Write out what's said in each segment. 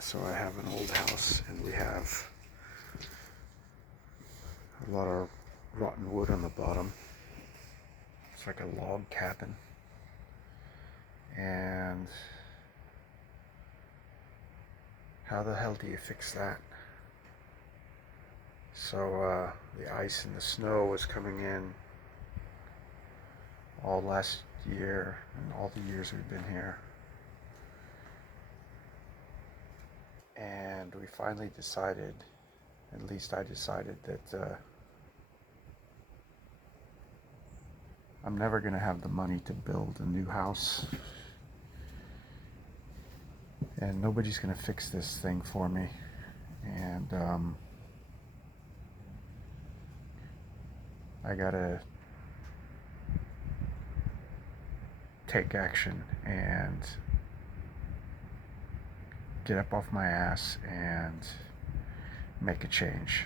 So I have an old house, and we have a lot of rotten wood on the bottom. It's like a log cabin. And how the hell do you fix that? So the ice and the snow was coming in all last year and all the years we've been here. And we finally decided, at least I decided, that I'm never going to have the money to build a new house. And nobody's going to fix this thing for me. And I got to take action and get up off my ass and make a change.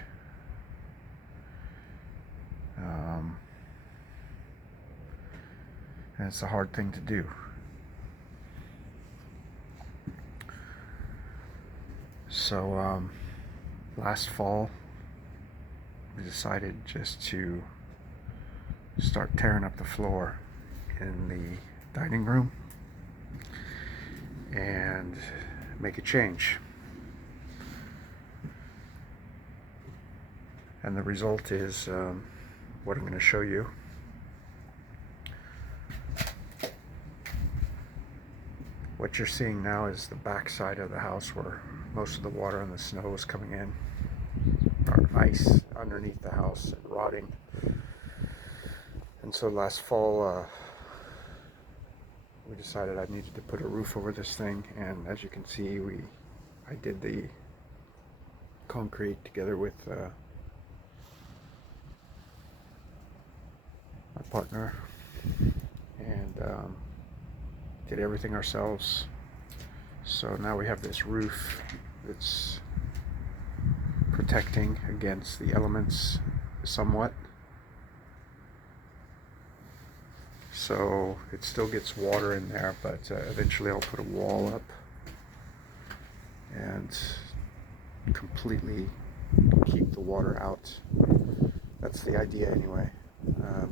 And it's a hard thing to do. So last fall we decided just to start tearing up the floor in the dining room and make a change. And the result is what I'm going to show you. What you're seeing now is the back side of the house where most of the water and the snow is coming in, or ice underneath the house and rotting. And so last fall we decided I needed to put a roof over this thing, and as you can see, I did the concrete together with my partner, and did everything ourselves. So now we have this roof that's protecting against the elements somewhat. So it still gets water in there, but eventually I'll put a wall up and completely keep the water out. That's the idea anyway.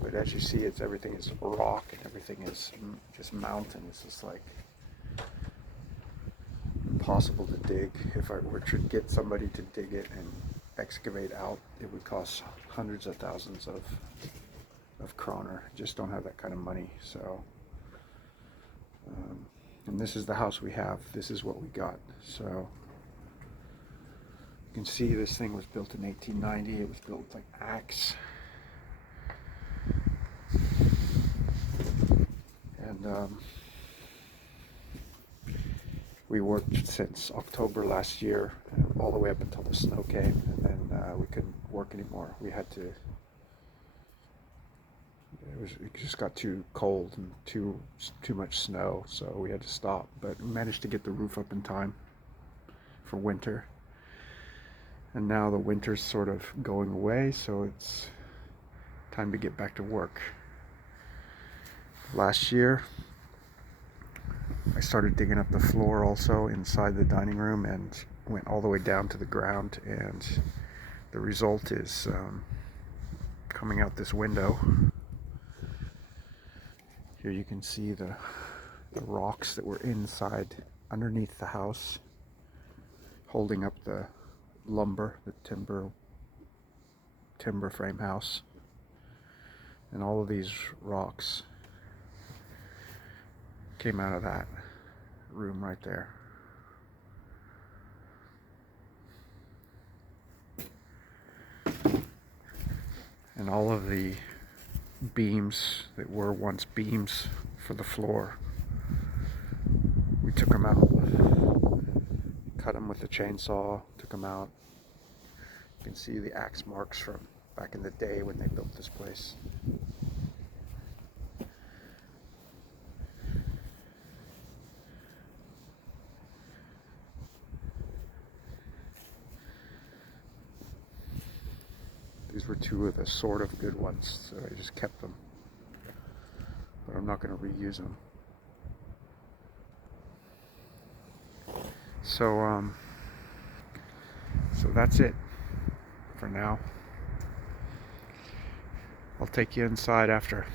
But as you see, everything is rock and everything is just mountain. It's just like impossible to dig. If I were to get somebody to dig it and excavate out, it would cost hundreds of thousands of kroner. Just don't have that kind of money. So and this is the house we have. This is what we got. So you can see this thing was built in 1890. It was built like axe. And we worked since October last year, all the way up until the snow came, and then we couldn't work anymore. We had to. It just got too cold and too much snow, so we had to stop. But we managed to get the roof up in time for winter, and now the winter's sort of going away, so it's time to get back to work. Last year I started digging up the floor also inside the dining room and went all the way down to the ground, and the result is coming out this window. Here you can see the rocks that were inside underneath the house holding up the lumber, the timber frame house, and all of these rocks came out of that room right there. And all of the beams that were once beams for the floor, we took them out, cut them with a chainsaw, took them out. You can see the axe marks from back in the day when they built this place. These were two of the sort of good ones, so I just kept them. But I'm not going to reuse them. So So that's it for now. I'll take you inside after.